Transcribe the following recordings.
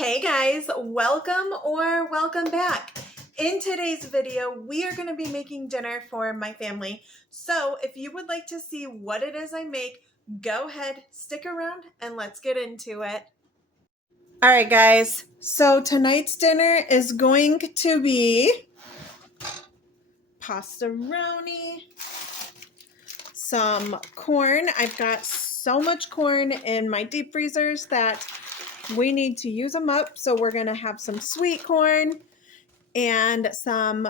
Hey guys, welcome back. In today's video, we are going to be making dinner for my family. So if you would like to see what it is I make, go ahead, stick around, and let's get into it. All right, guys. So tonight's dinner is going to be pastaroni, some corn. I've got so much corn in my deep freezers that we need to use them up. So we're going to have some sweet corn and some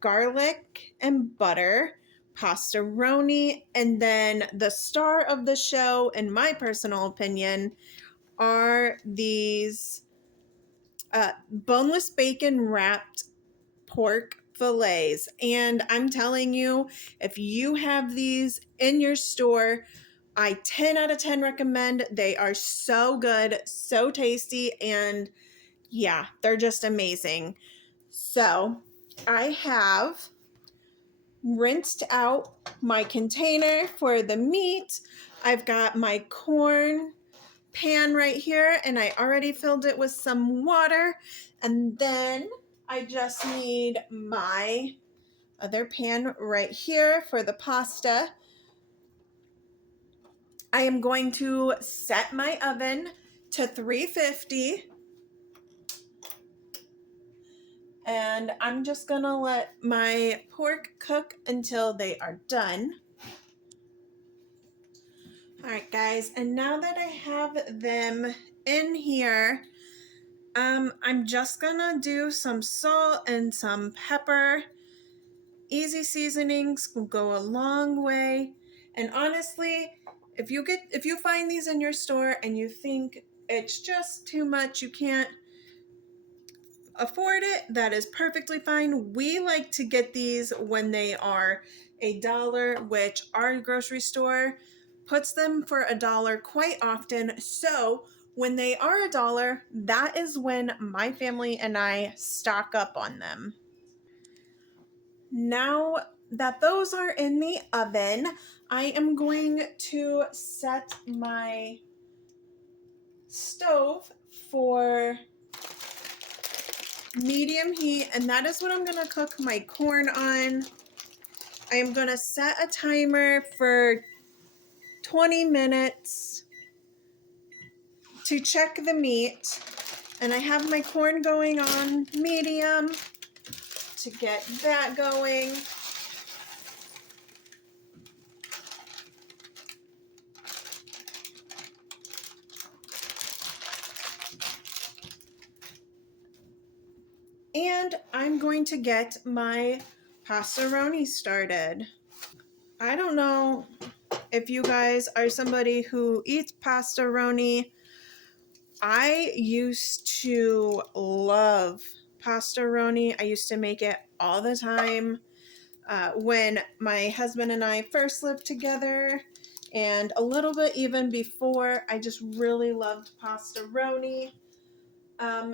garlic and butter, pastaroni, and then the star of the show, in my personal opinion, are these boneless bacon wrapped pork fillets. And I'm telling you, if you have these in your store, I 10 out of 10 recommend. They are so good, so tasty, and yeah, they're just amazing. So I have rinsed out my container for the meat. I've got my corn pan right here, and I already filled it with some water. And then I just need my other pan right here for the pasta. I am going to set my oven to 350. And I'm just gonna let my pork cook until they are done. All right, guys, and now that I have them in here, I'm just gonna do some salt and some pepper. Easy seasonings will go a long way. And honestly, if you find these in your store and you think it's just too much, you can't afford it, that is perfectly fine. We like to get these when they are $1, which our grocery store puts them for $1 quite often. So when they are $1, that is when my family and I stock up on them. Now that those are in the oven, I am going to set my stove for medium heat, and that is what I'm going to cook my corn on. I am going to set a timer for 20 minutes to check the meat, and I have my corn going on medium to get that going. And I'm going to get my pastaroni started. I don't know if you guys are somebody who eats pastaroni. I used to love pastaroni. I used to make it all the time when my husband and I first lived together, and a little bit even before. I just really loved pastaroni.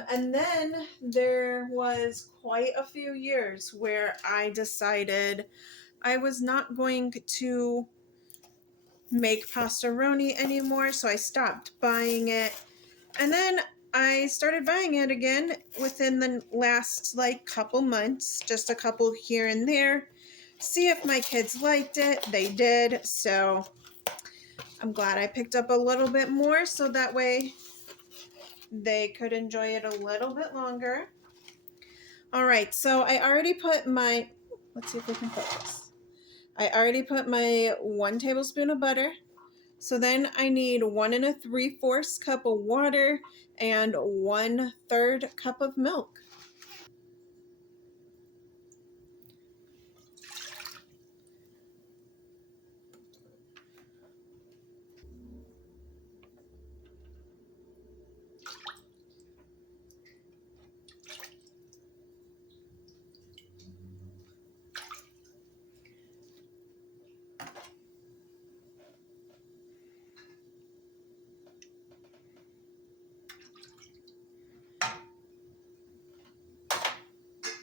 And then there was quite a few years where I decided I was not going to make pastaroni anymore, so I stopped buying it. And then I started buying it again within the last couple months, just a couple here and there. See if my kids liked it. They did, so I'm glad I picked up a little bit more so that way they could enjoy it a little bit longer. All right, so I already put my, let's see if we can focus. I already put my 1 tablespoon of butter. So then I need 1 3/4 cup of water and 1/3 cup of milk.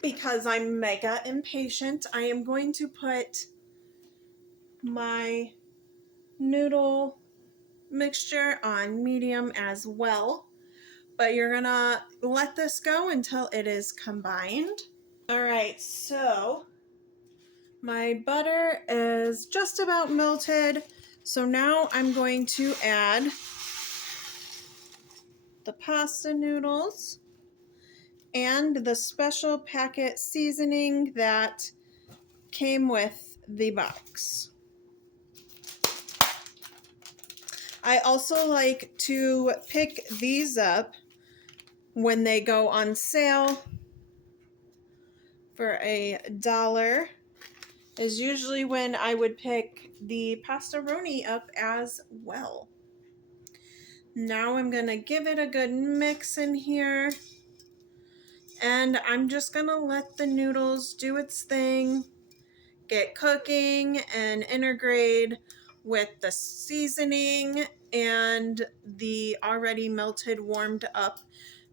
Because I'm mega impatient, I am going to put my noodle mixture on medium as well. but you're gonna let this go until it is combined. All right, so my butter is just about melted. So now I'm going to add the pasta noodles and the special packet seasoning that came with the box. I also like to pick these up when they go on sale for $1 is usually when I would pick the pastaroni up as well. Now I'm gonna give it a good mix in here, and I'm just gonna let the noodles do its thing, get cooking and integrate with the seasoning and the already melted, warmed up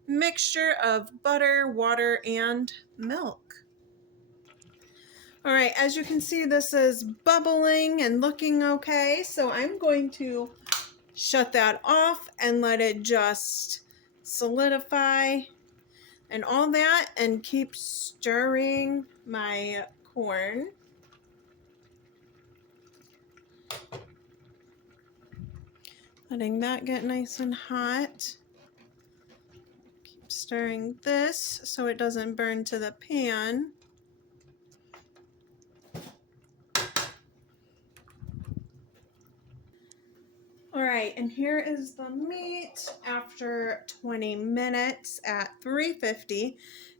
mixture of butter, water, and milk. All right, as you can see, this is bubbling and looking okay, so I'm going to shut that off and let it just solidify and all that, and keep stirring my corn. Letting that get nice and hot. Keep stirring this so it doesn't burn to the pan. All right, and here is the meat after 20 minutes at 350.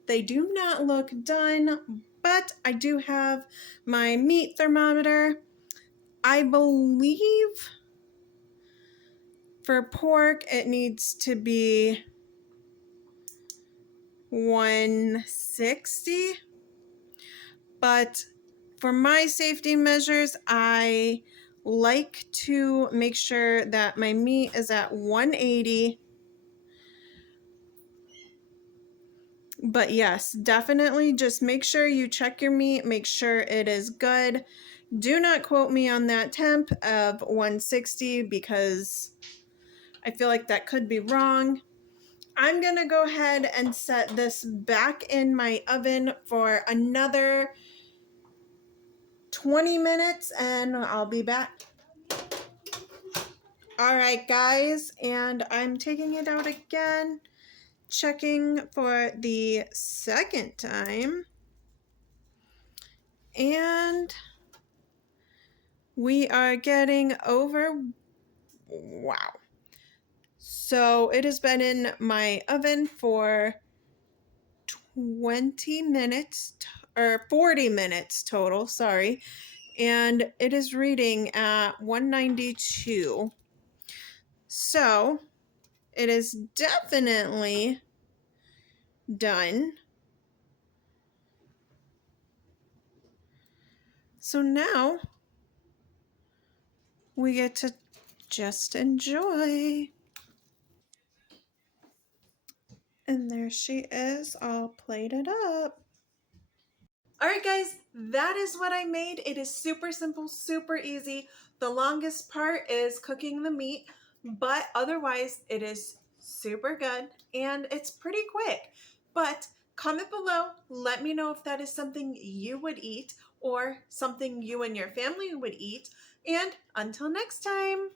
They do not look done, but I do have my meat thermometer. I believe for pork it needs to be 160, but for my safety measures, I like to make sure that my meat is at 180. But yes, definitely just make sure you check your meat, make sure it is good. Do not quote me on that temp of 160 because I feel like that could be wrong. I'm gonna go ahead and set this back in my oven for another 20 minutes and I'll be back. All right, guys, and I'm taking it out again, checking for the second time. And we are getting over, wow. So it has been in my oven for 20 minutes, or 40 minutes total, sorry. And it is reading at 192. So it is definitely done. So now we get to just enjoy. And there she is, all plated up. All right, guys, that is what I made. It is super simple, super easy. The longest part is cooking the meat, but otherwise it is super good and it's pretty quick. But comment below, let me know if that is something you would eat or something you and your family would eat. And until next time.